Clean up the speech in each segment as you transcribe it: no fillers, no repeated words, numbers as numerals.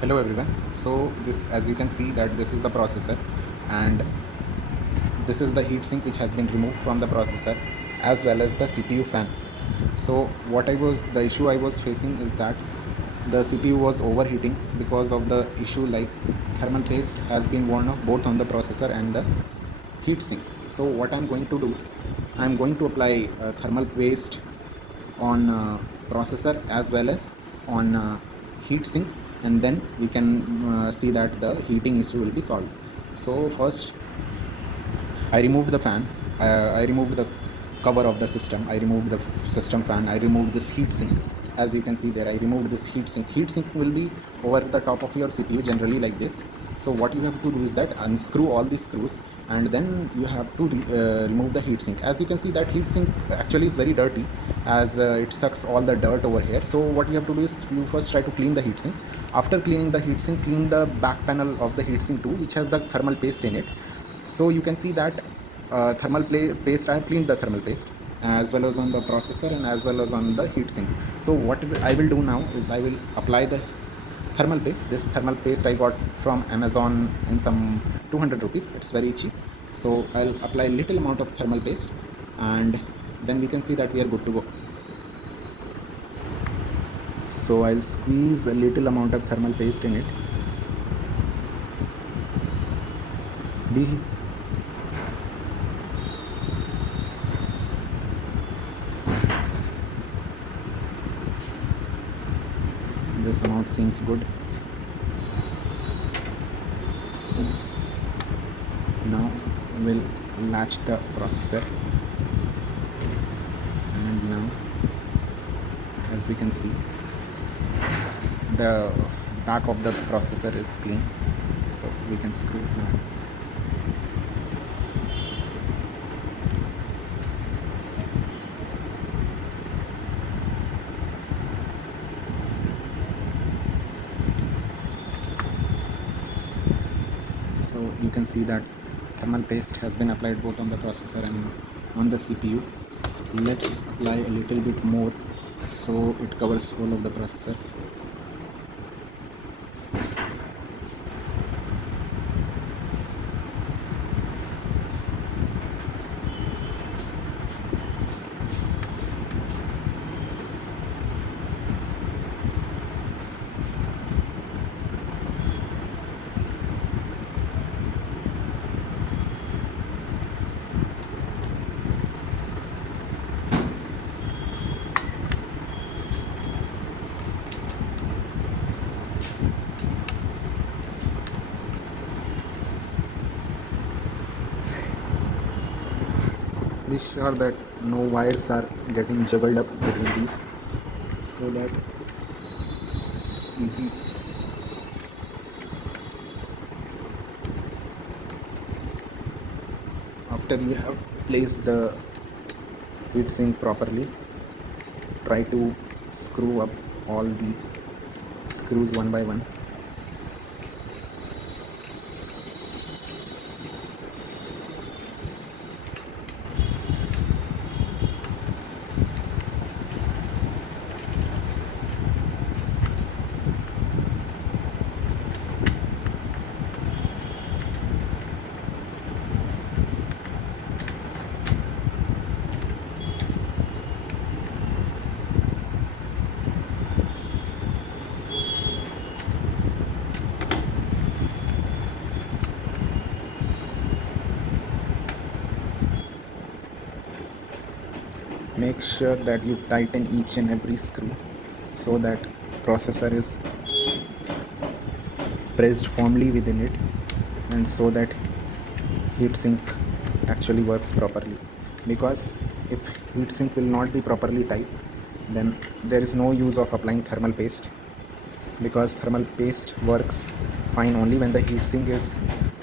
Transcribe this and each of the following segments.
Hello everyone. So this, as you can see, that this is the processor, and this is the heatsink which has been removed from the processor, as well as the CPU fan. So the issue I was facing is that the CPU was overheating because of the issue like thermal paste has been worn off both on the processor and the heatsink. So what I'm going to do, I'm going to apply thermal paste on processor as well as on heatsink, and then we can see that the heating issue will be solved. So first I removed the fan, I removed the cover of the system, I removed the system fan, I removed this heatsink. As you can see there, I removed this heatsink. Heatsink will be over the top of your CPU generally like this. So what you have to do is that unscrew all these screws, and then you have to remove the heatsink. As you can see that heatsink actually is very dirty, as it sucks all the dirt over here. So what you have to do is you first try to clean the heatsink. After cleaning the heatsink, clean the back panel of the heatsink too, which has the thermal paste in it. So you can see that paste, I have cleaned the thermal paste as well as on the processor and as well as on the heatsink. So what I will do now is I will apply the thermal paste. This thermal paste I got from Amazon in some 200 rupees. It's very cheap. So I'll apply a little amount of thermal paste, and then we can see that we are good to go. So I'll squeeze a little amount of thermal paste in it. This amount seems good. Now we'll latch the processor, and now as we can see the back of the processor is clean, so we can screw it now. So you can see that thermal paste has been applied both on the processor and on the CPU. Let's apply a little bit more so it covers all of the processor. Be sure that no wires are getting juggled up between these, so that it's easy. After you have placed the heatsink properly, try to screw up all the screws one by one. Make sure that you tighten each and every screw so that processor is pressed firmly within it, and so that heatsink actually works properly. Because if heatsink will not be properly tight, then there is no use of applying thermal paste, because thermal paste works fine only when the heatsink is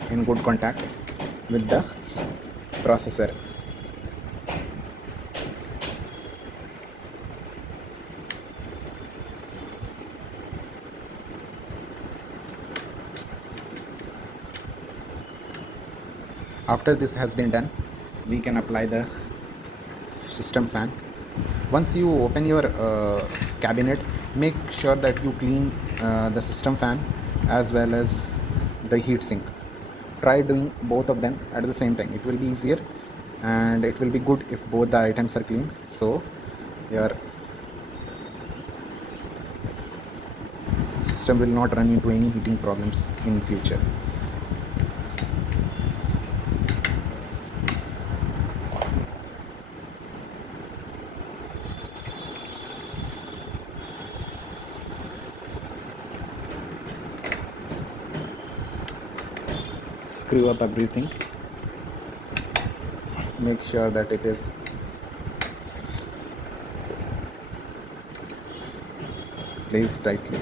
in good contact with the processor. After this has been done, we can apply the system fan. Once you open your cabinet, make sure that you clean the system fan as well as the heat sink. Try doing both of them at the same time. It will be easier and it will be good if both the items are clean, so your system will not run into any heating problems in future. Screw up everything, make sure that it is placed tightly.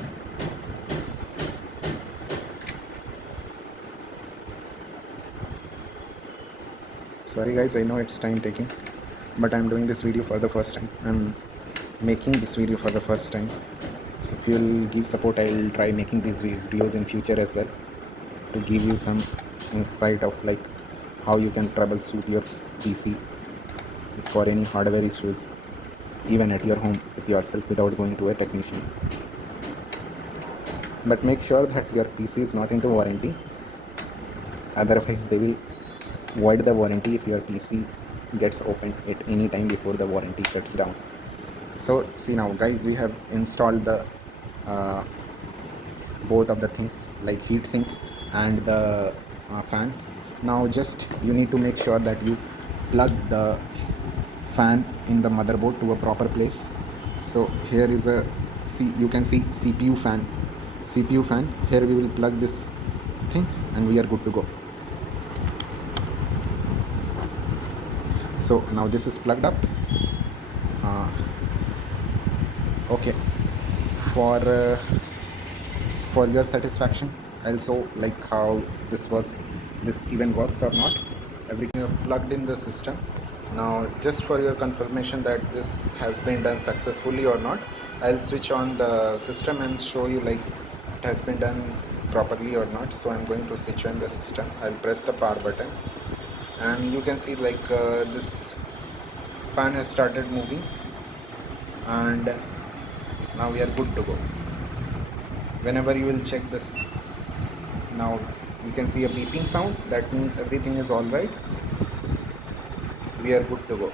Sorry guys, I know it's time taking, but I'm doing this video for the first time. I'm making this video for the first time. If you'll give support, I'll try making these videos in future as well, to give you some insight of like how you can troubleshoot your PC for any hardware issues, even at your home with yourself without going to a technician. But make sure that your PC is not into warranty, otherwise they will void the warranty if your PC gets opened at any time before the warranty shuts down. So see now guys, we have installed the both of the things like heatsink and the fan. Now just you need to make sure that you plug the fan in the motherboard to a proper place. So here is a you can see CPU fan. Here we will plug this thing and we are good to go. So now this is plugged up. Okay, for your satisfaction, I'll show like how this works, this even works or not. Everything plugged in the system. Now just for your confirmation that this has been done successfully or not, I'll switch on the system and show you like it has been done properly or not. So I'm going to switch on the system. I'll press the power button and you can see like this fan has started moving, and now we are good to go. Whenever you will check this, now you can see a beeping sound. That means everything is all right. We are good to go.